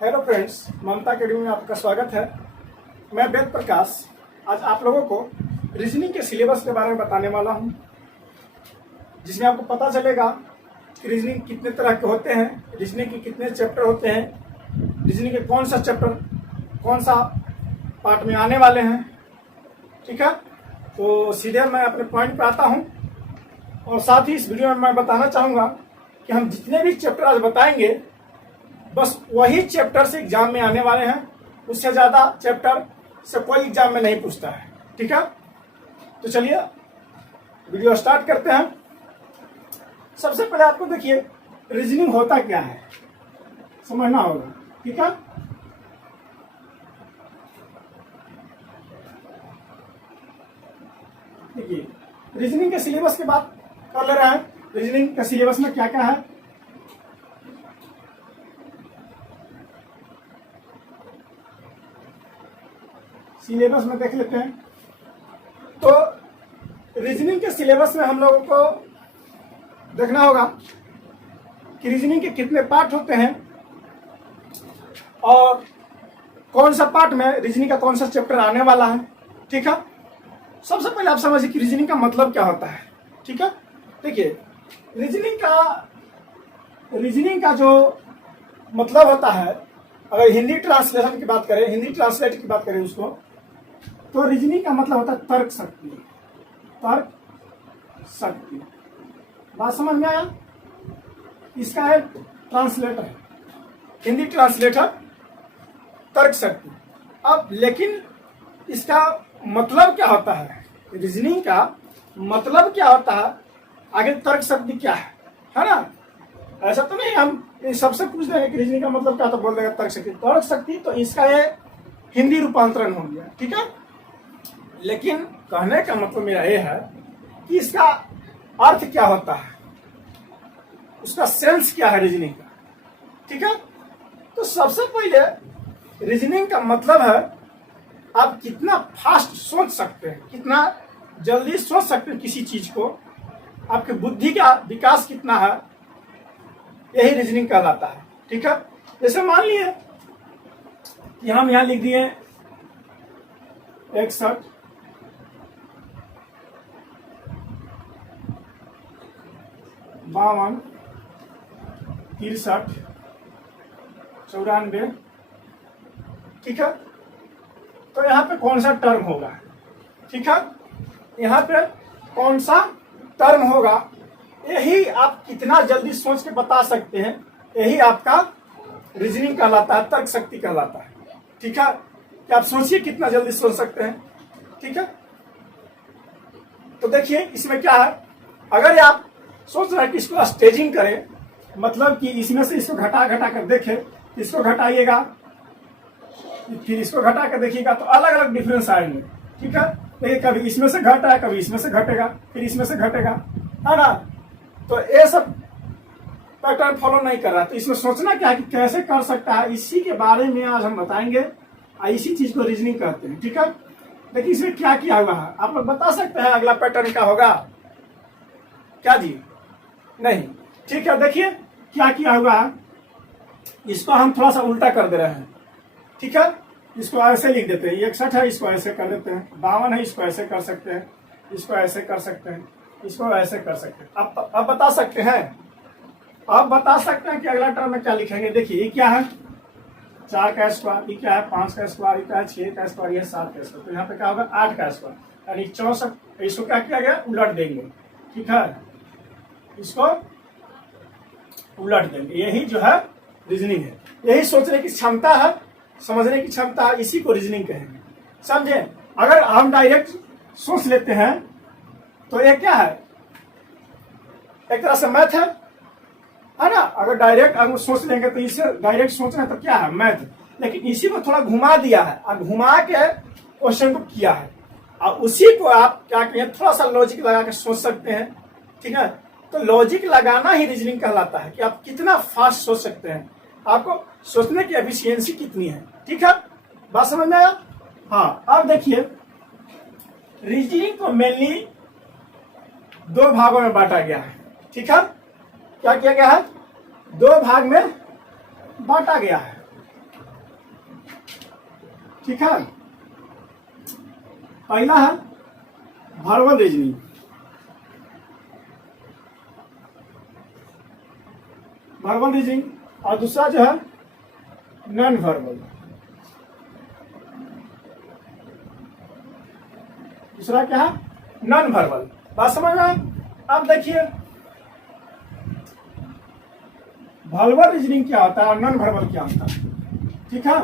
Hello friends, ममता academy में आपका स्वागत है। मैं वेद प्रकाश आज आप लोगों को रीजनिंग के सिलेबस के बारे में बताने वाला हूं, जिसमें आपको पता चलेगा कि रीजनिंग कितने तरह के होते हैं, रीजनिंग के कितने चैप्टर होते हैं, रीजनिंग के कौन सा चैप्टर कौन सा पार्ट में आने वाले हैं। ठीक है, तो सीधे मैं अपने पॉइंट पे आता हूँ और साथ ही इस वीडियो में मैं बताना चाहूँगा कि हम जितने भी चैप्टर आज बताएंगे बस वही चैप्टर से एग्जाम में आने वाले हैं, उससे ज्यादा चैप्टर से कोई एग्जाम में नहीं पूछता है। ठीक है, तो चलिए वीडियो स्टार्ट करते हैं। सबसे पहले आपको देखिए रीजनिंग होता क्या है समझना होगा। ठीक है, देखिए रीजनिंग के सिलेबस की बात कर ले रहे हैं। रीजनिंग के सिलेबस में क्या क्या है, सिलेबस में देख लेते हैं। तो रीजनिंग के सिलेबस में हम लोगों को देखना होगा कि रीजनिंग के कितने पार्ट होते हैं और कौन सा पार्ट में रीजनिंग का कौन सा चैप्टर आने वाला है। ठीक है, सबसे पहले आप समझिए कि रीजनिंग का मतलब क्या होता है। ठीक है, देखिए रीजनिंग का जो मतलब होता है, अगर हिंदी ट्रांसलेशन की बात करें, हिंदी ट्रांसलेट की बात करें उसको, तो रीजनिंग का मतलब होता है तर्क शक्ति। तर्क शक्ति, बात समझ में आया। इसका है ट्रांसलेटर, हिंदी ट्रांसलेटर तर्क शक्ति। अब लेकिन इसका मतलब क्या होता है, रीजनिंग का मतलब क्या होता है, आगे तर्क शक्ति क्या है ना। ऐसा तो नहीं हम सबसे पूछ देंगे कि रीजनिंग का मतलब क्या, तो बोल देगा तर्क शक्ति। तर्क शक्ति तो इसका ये हिंदी रूपांतरण हो गया। ठीक है, लेकिन कहने का मतलब मेरा ये है कि इसका अर्थ क्या होता है, उसका सेंस क्या है रीजनिंग का। ठीक है, तो सबसे पहले रीजनिंग का मतलब है आप कितना फास्ट सोच सकते हैं, कितना जल्दी सोच सकते हैं किसी चीज को, आपकी बुद्धि का विकास कितना है, यही रीजनिंग कहलाता है। ठीक है, जैसे मान लिए कि हम यहां लिख दिए 61, 52, 63, 94। ठीक है, तो यहाँ पे कौन सा टर्म होगा। ठीक है, यहाँ पे कौन सा टर्म होगा, यही आप कितना जल्दी सोच के बता सकते हैं, यही आपका रीजनिंग कहलाता है, तर्क शक्ति कहलाता है। ठीक है, कि आप सोचिए कितना जल्दी सोच सकते हैं। ठीक है, तो देखिए इसमें क्या है, अगर आप सोच रहे हैं कि इसको स्टेजिंग करें, मतलब कि इसमें से इसको घटा घटा कर देखें, इसको घटाइएगा फिर इसको घटा कर देखिएगा तो अलग अलग डिफरेंस आएंगे। ठीक है, देखिए कभी इसमें से घटा है, कभी इसमें से घटेगा, फिर इसमें से घटेगा, है ना। तो ये सब पैटर्न फॉलो नहीं कर रहा, तो इसमें सोचना क्या है कि कैसे कर सकता है, इसी के बारे में आज हम बताएंगे। इसी चीज को रीजनिंग कहते हैं। ठीक है, देखिए इसमें क्या किया हुआ है, आप लोग बता सकते हैं अगला पैटर्न क्या होगा, क्या जी नहीं। ठीक है, देखिए क्या किया हुआ है, इसको हम थोड़ा सा उल्टा कर दे रहे हैं। ठीक है, इसको ऐसे लिख देते हैं, 61 है इसको ऐसे कर देते हैं, 52 है इसको ऐसे कर सकते हैं, इसको ऐसे कर सकते हैं, इसको ऐसे कर सकते हैं। अब बता सकते हैं, अब बता सकते हैं कि अगला टर्म में क्या लिखेंगे। देखिए ये क्या है, 4 का स्क्वायर, ये क्या है 5 का स्क्वायर, ये क्या है 6 का स्क्वायर, ये 7 का स्क्वायर, तो यहाँ पे क्या होगा 8 का स्क्वायर, यानी 64। इसको क्या किया गया, उलट देंगे। ठीक है, इसको उलट देंगे, यही जो है रीजनिंग है, यही सोचने की क्षमता है, समझने की क्षमता है, इसी को रीजनिंग कहेंगे। समझे, अगर हम डायरेक्ट सोच लेते हैं तो ये क्या है, एक तरह से मैथ है ना। अगर डायरेक्ट अगर सोच लेंगे तो इसे डायरेक्ट सोचना है तो क्या है, मैथ। लेकिन इसी को थोड़ा घुमा दिया है और घुमा के क्वेश्चन को किया है, और उसी को आप क्या कहें, थोड़ा सा लॉजिक लगा के सोच सकते हैं। ठीक है, तो लॉजिक लगाना ही रीजनिंग कहलाता है कि आप कितना फास्ट सोच सकते हैं, आपको सोचने की एफिशिएंसी कितनी है। ठीक है, बात समझ में आया। हाँ, अब देखिए रीजनिंग को मेनली 2 भागों में बांटा गया है। ठीक है, क्या किया गया है, 2 भाग में बांटा गया है। ठीक है। पहला है वर्बल रीजनिंग, वर्बल रीजनिंग, और दूसरा जो है नॉन वर्बल। दूसरा क्या है? Non verbal. बात समझ में? अब देखिए वर्बल रीजनिंग क्या होता है और नॉन वर्बल क्या होता है। ठीक है,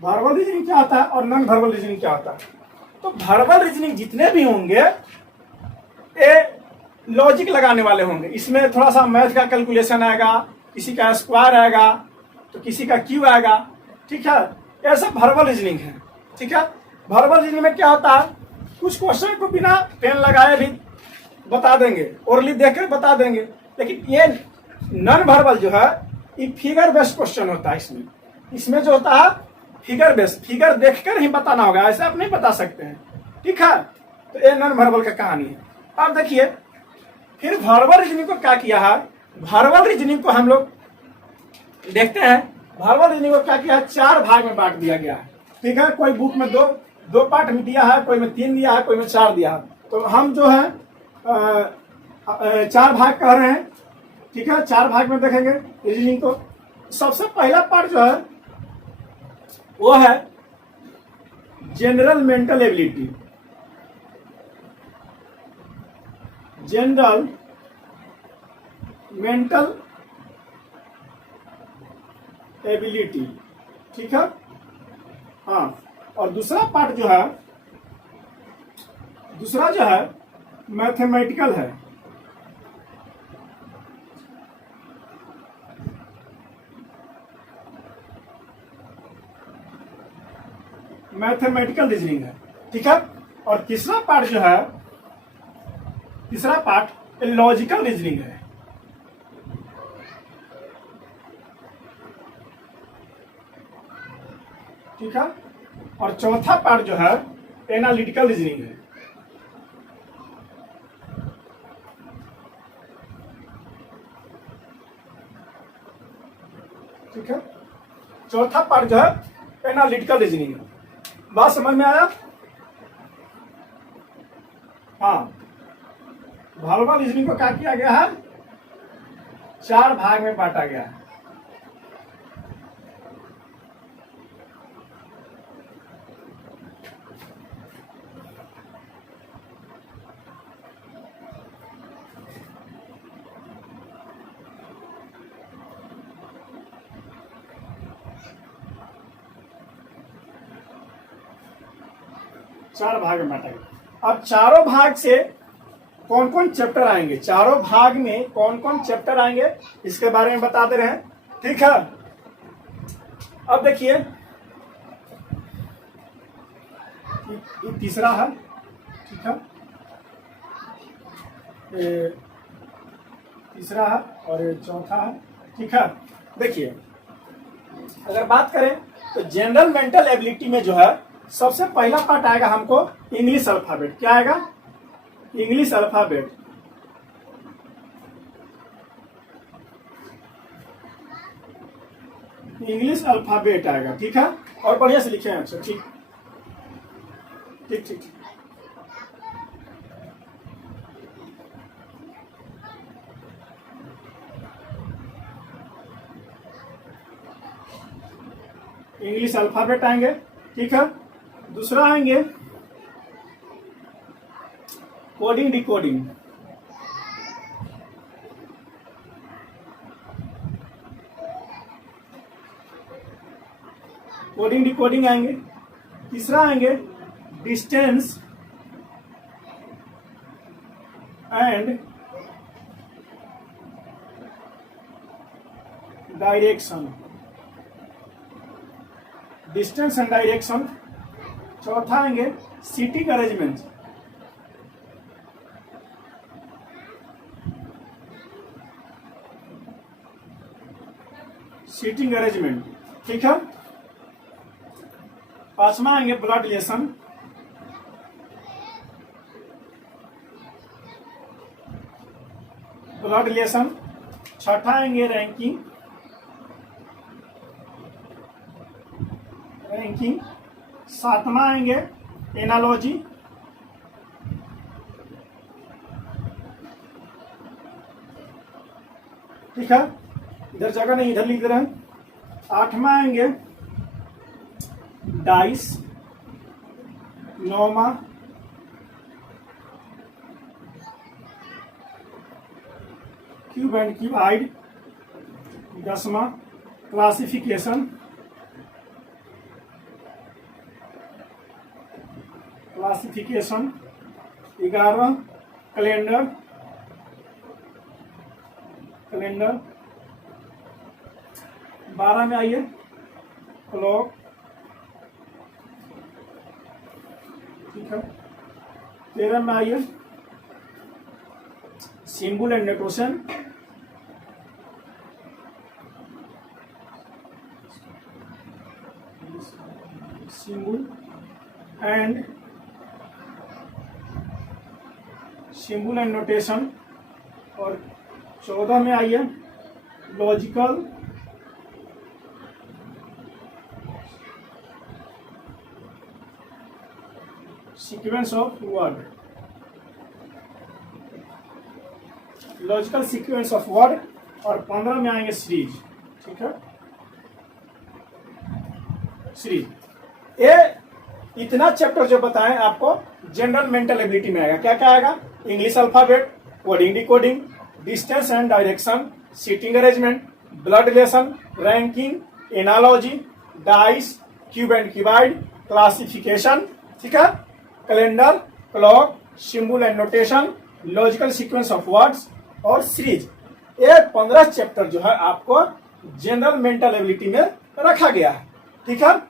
वर्बल रीजनिंग क्या होता है और नॉन वर्बल रीजनिंग क्या होता है। तो वर्बल रीजनिंग जितने भी होंगे ये लॉजिक लगाने वाले होंगे। इसमें थोड़ा सा मैथ का कैलकुलेशन आएगा, किसी का स्क्वायर आएगा तो किसी का क्यू आएगा। ठीक है, ये सब वर्बल रीजनिंग है। ठीक है, वर्बल रीजनिंग में क्या होता है, कुछ क्वेश्चन को बिना पेन लगाए भी बता देंगे, ओरली देखकर बता देंगे। लेकिन ये नॉन वर्बल जो है ये फिगर बेस्ड क्वेश्चन होता है। इसमें जो होता है फिगर बेस्ड, फिगर देखकर ही बताना होगा, ऐसे आप नहीं बता सकते हैं। ठीक है, तो ये नॉन वर्बल का कहानी है। अब देखिए फिर वर्बल रीजनिंग को क्या किया है। वर्बल रीजनिंग को हम लोग देखते हैं, वर्बल रीजनिंग को क्या किया है, 4 भाग में बांट दिया गया है। ठीक है, कोई बुक में दो पार्ट में दिया है, कोई में 3 दिया है, कोई में 4 दिया है। तो हम जो है 4 भाग कर रहे हैं। ठीक है, 4 भाग में देखेंगे रीजनिंग को। सबसे पहला पार्ट जो है वो है general mental ability. General mental ability. ठीक है, हाँ। और दूसरा पार्ट जो है, दूसरा जो है मैथमेटिकल है। मैथमेटिकल रीजनिंग है। ठीक है, और तीसरा पार्ट जो है, तीसरा पार्ट लॉजिकल रीजनिंग है। ठीक है, और चौथा पार्ट जो है एनालिटिकल रीजनिंग है। ठीक है, चौथा पार्ट जो है एनालिटिकल रीजनिंग है। बात समझ में आया? हाँ, वर्बल रीजनिंग को क्या किया गया है, 4 भाग में बांटा गया है। चार भाग में बांटा गया। अब चारों भाग से कौन कौन चैप्टर आएंगे, चारों भाग में कौन कौन चैप्टर आएंगे इसके बारे में बता दे रहे हैं। ठीक है, अब देखिए ये तीसरा है। ठीक है, ये तीसरा है और ये चौथा है। ठीक है, देखिए अगर बात करें तो जनरल मेंटल एबिलिटी में जो है सबसे पहला पार्ट आएगा हमको इंग्लिश अल्फाबेट। क्या आएगा, इंग्लिश अल्फाबेट। इंग्लिश अल्फाबेट आएगा। ठीक है, और बढ़िया से लिखे हैं अक्षर। ठीक ठीक ठीक। इंग्लिश अल्फाबेट आएंगे। ठीक है, दूसरा आएंगे कोडिंग डिकोडिंग। कोडिंग डिकोडिंग आएंगे। तीसरा आएंगे distance and direction. Distance and direction. चौथा आएंगे सीटिंग अरेंजमेंट। Seating arrangement. ठीक है, पांचवा आएंगे ब्लड रिलेशन। Blood relation. छठा आएंगे रैंकिंग। रैंकिंग। सातवां आएंगे एनालॉजी। ठीक है, इधर जगह नहीं, इधर लिख रहे हैं। आठवां आएंगे डाइस। नौवां क्यूब एंड क्यूबाइड। 10वां क्लासिफिकेशन। 11वां कैलेंडर। 12 में आइए क्लॉक। ठीक है, 13 में आइए symbol and notation. Symbol and notation. और 14 में आइए logical sequence of word. Logical sequence of word. और 15 में आएंगे सीरीज। ठीक है, सीरीज। ये इतना चैप्टर जो बताएं आपको जनरल मेंटल एबिलिटी में आएगा। क्या क्या आएगा? English alphabet, coding decoding, distance and direction, seating arrangement, blood relation, ranking, analogy, dice, cube and cuboid, classification. ठीक है, calendar, clock, symbol and notation, logical sequence of words और सीरीज। ये 15 chapter जो है आपको जनरल मेंटल एबिलिटी में रखा गया है। ठीक है,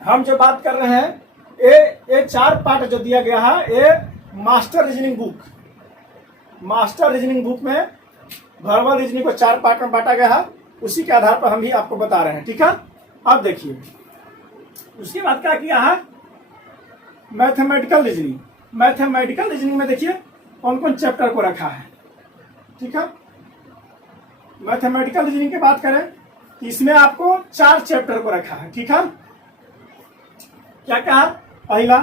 हम जो बात कर रहे हैं ये 4 पार्ट जो दिया गया है, ये master reasoning book. Master reasoning book में वर्बल रीजनिंग को 4 पार्ट में बांटा गया है। उसी के आधार पर हम भी आपको बता रहे हैं। ठीक है, अब देखिए उसके बाद क्या किया है, मैथमेटिकल रीजनिंग। मैथमेटिकल रीजनिंग में देखिए कौन कौन चैप्टर को रखा है। ठीक है, मैथमेटिकल रीजनिंग की बात करें तो इसमें आपको 4 चैप्टर को रखा है। ठीक है, क्या क्या है? पहला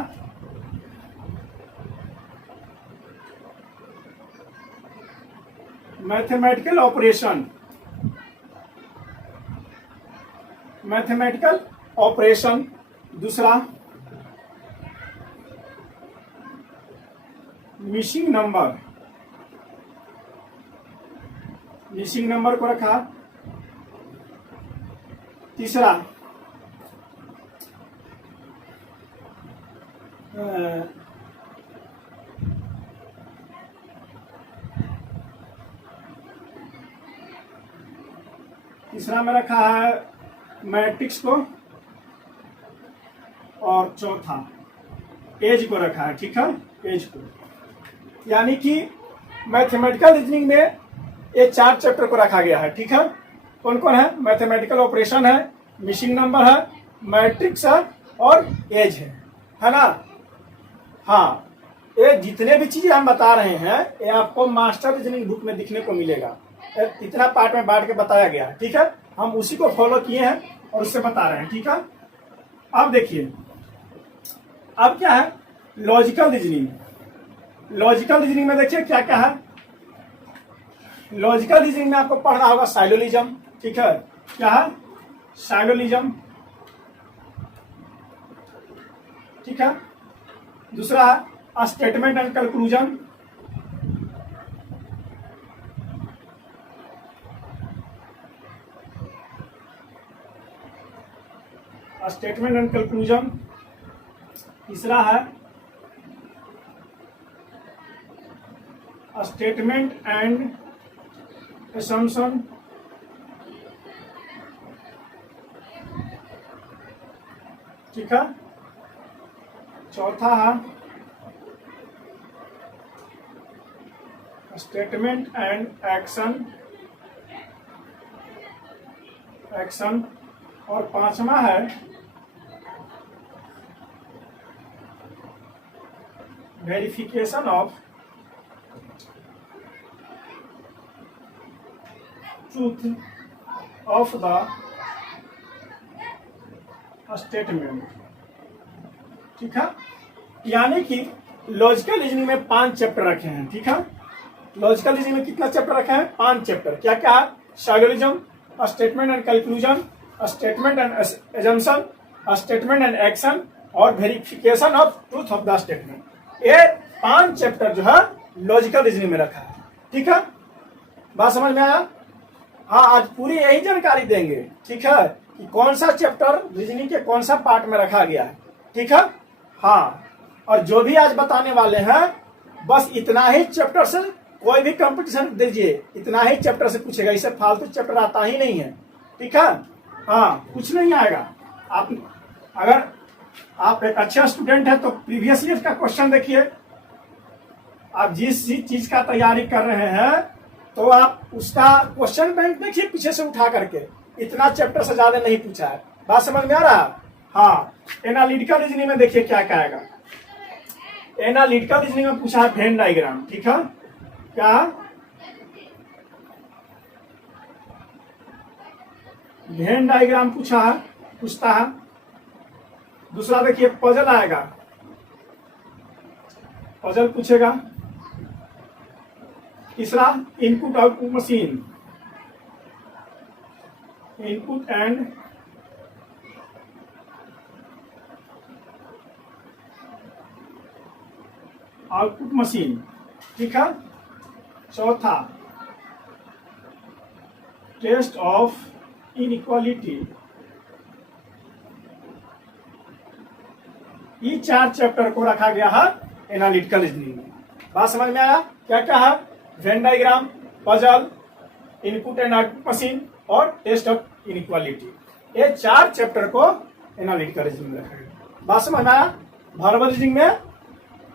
मैथमेटिकल ऑपरेशन। Mathematical operation. दूसरा मिसिंग नंबर। मिसिंग नंबर को रखा। तीसरा में रखा है मैट्रिक्स को। और चौथा एज को रखा है। ठीक है, एज को, यानी कि मैथमेटिकल रीजनिंग में ये 4 चैप्टर को रखा गया है। ठीक है, कौन कौन है? मैथमेटिकल ऑपरेशन है, मिसिंग नंबर है, मैट्रिक्स है और एज है ना। हाँ, ये जितने भी चीजें हम बता रहे हैं ये आपको मास्टर रीजनिंग बुक में दिखने को मिलेगा। इतना पार्ट में बांट के बताया गया है। ठीक है, हम उसी को फॉलो किए हैं और उससे बता रहे हैं। ठीक है, अब देखिए अब क्या है, लॉजिकल रीजनिंग। लॉजिकल रीजनिंग में देखिए क्या क्या है। लॉजिकल रीजनिंग में आपको पढ़ना होगा साइलोलिज्म। ठीक है, क्या है? साइलोलिज्म। ठीक है, दूसरा है statement and conclusion. Statement and conclusion. तीसरा है स्टेटमेंट एंड assumption। ठीक है, चौथा है स्टेटमेंट एंड एक्शन। और 5वां है verification of truth of the statement. ठीक है, यानी कि लॉजिकल रीजनिंग में 5 चैप्टर रखे हैं। ठीक है, लॉजिकल रीजनिंग में कितना चैप्टर रखे हैं? 5 चैप्टर। क्या क्या है? Syllogism, statement and conclusion, statement and assumption, statement and action और verification of truth of the statement. ये 5 चैप्टर जो है लॉजिकल रीजनिंग में रखा है। ठीक है, बात समझ में आया? हाँ, आज पूरी यही जानकारी देंगे। ठीक है, कि कौन सा चैप्टर रीजनिंग के कौन सा पार्ट में रखा गया है। ठीक है, हाँ, और जो भी आज बताने वाले हैं बस इतना ही चैप्टर से कोई भी कंपटीशन दीजिए, इतना ही चैप्टर से पूछेगा, इससे फालतू चैप्टर आता ही नहीं है। ठीक है, हाँ, कुछ नहीं आएगा। आप अगर आप एक अच्छे स्टूडेंट है तो प्रीवियस ईयर का क्वेश्चन देखिए। आप जिस चीज का तैयारी कर रहे हैं तो आप उसका क्वेश्चन बैंक देखिए पीछे से उठा करके, इतना चैप्टर से ज्यादा नहीं पूछा है। बात समझ में आ रहा है? हाँ, एनालिटिकल रीजनिंग में देखिए क्या क्या आएगा। एनालिटिकल रीजनिंग में पूछा है वेन डायग्राम। ठीक है, क्या वेन डायग्राम पूछता है। दूसरा देखिए पजल आएगा, पजल पूछेगा। तीसरा input output machine, input and output machine. ठीक है, चौथा टेस्ट ऑफ इनइक्वालिटी। ये 4 चैप्टर को रखा गया है एनालिटिकल रीजनिंग में। बात समझ में आया? क्या क्या है? Venn diagram, puzzle, input and output machine और टेस्ट ऑफ इनइक्वालिटी। ये 4 चैप्टर को एनालिटिकल रीजनिंग में रखा गया। बात समझ में आया? वर्बल रीजनिंग में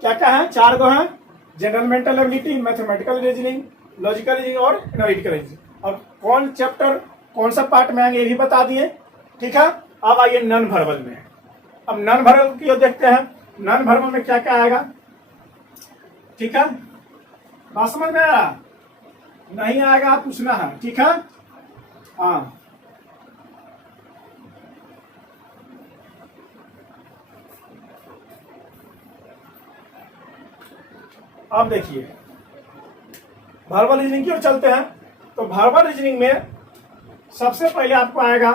क्या क्या है? 4 गो है, general mental ability, mathematical reasoning, logical reasoning और एनालिटिकल रीजनिंग। अब कौन चैप्टर कौन सा पार्ट में आएंगे ये भी बता दिए। ठीक है, अब आइए नॉन वर्बल में। अब नॉन वर्बल की ओर देखते हैं। नॉन वर्बल में क्या क्या आएगा? ठीक है, बात समझ में आया? नहीं आएगा पूछना है। ठीक है, हाँ, अब देखिए वर्बल रीजनिंग की ओर चलते हैं। तो वर्बल रीजनिंग में सबसे पहले आपको आएगा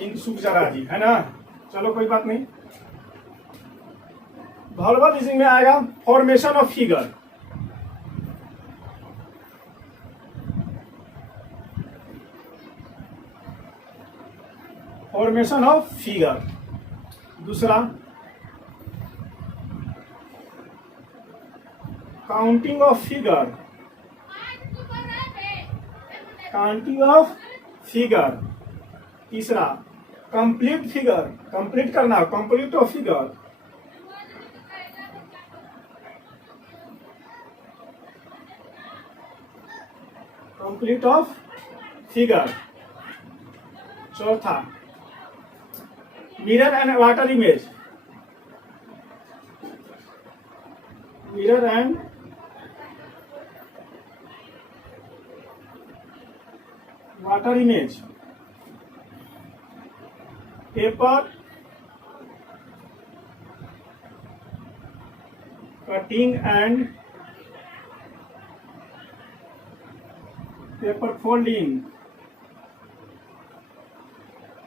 इन सुख जरा जी, है ना? चलो कोई बात नहीं। वर्बल रीजनिंग में आएगा formation of figure, formation of figure. दूसरा counting of figure, counting of figure. तीसरा कंप्लीट फिगर, कंप्लीट करना, complete of figure. Complete of figure. चौथा mirror and water image, mirror and water image. Paper cutting and paper folding.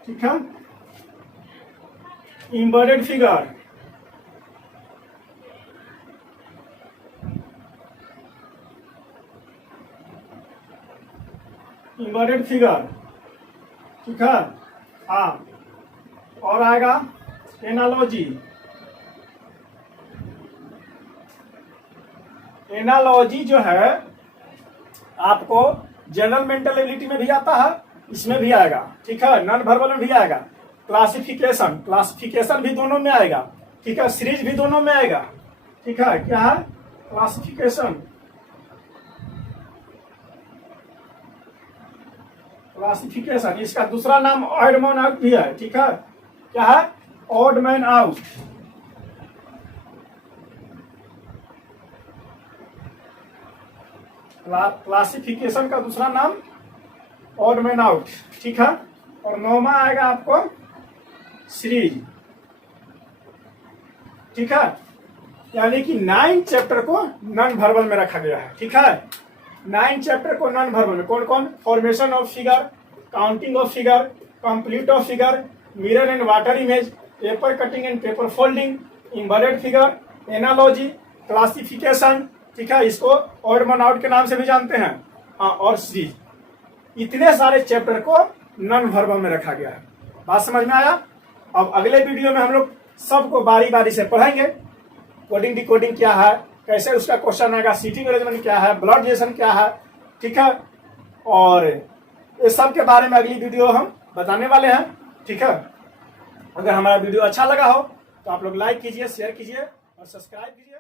ठीक है, embedded figure, embedded figure. ठीक है, हाँ, और आएगा एनालॉजी। एनालॉजी जो है आपको जनरल मेंटल एबिलिटी में भी आता है, इसमें भी आएगा। ठीक है, नॉन वर्बल में भी आएगा। क्लासिफिकेशन, क्लासिफिकेशन भी दोनों में आएगा। ठीक है, सीरीज भी दोनों में आएगा। ठीक है, क्या है? Classification, classification. इसका दूसरा नाम ऑड मैन आउट भी है। ठीक है, क्या है? Odd man out. क्लासिफिकेशन का दूसरा नाम ऑड मैन आउट, ठीक है। और 9वां आएगा आपको सीरीज, ठीक है। यानी कि 9 चैप्टर को नॉन वर्बल में रखा गया है, ठीक है। 9 चैप्टर को नॉन वर्बल में कौन कौन? Formation of figure, counting of figure, complete of figure, mirror and water image, paper cutting and paper folding, embedded figure, analogy, classification, ठीक है। इसको ऑड मैन आउट के नाम से भी जानते हैं, हाँ, और सीरीज। इतने सारे चैप्टर को नॉन वर्बल में रखा गया है। बात समझ में आया? अब अगले वीडियो में हम लोग सबको बारी बारी से पढ़ेंगे। कोडिंग डिकोडिंग क्या है, कैसे उसका क्वेश्चन आएगा, सिटी मैनेजमेंट क्या है, ब्लड रिलेशन क्या है, ठीक है। और इस सब के बारे में अगली वीडियो हम बताने वाले हैं, ठीक है। अगर हमारा वीडियो अच्छा लगा हो तो आप लोग लाइक कीजिए, शेयर कीजिए और सब्सक्राइब कीजिए।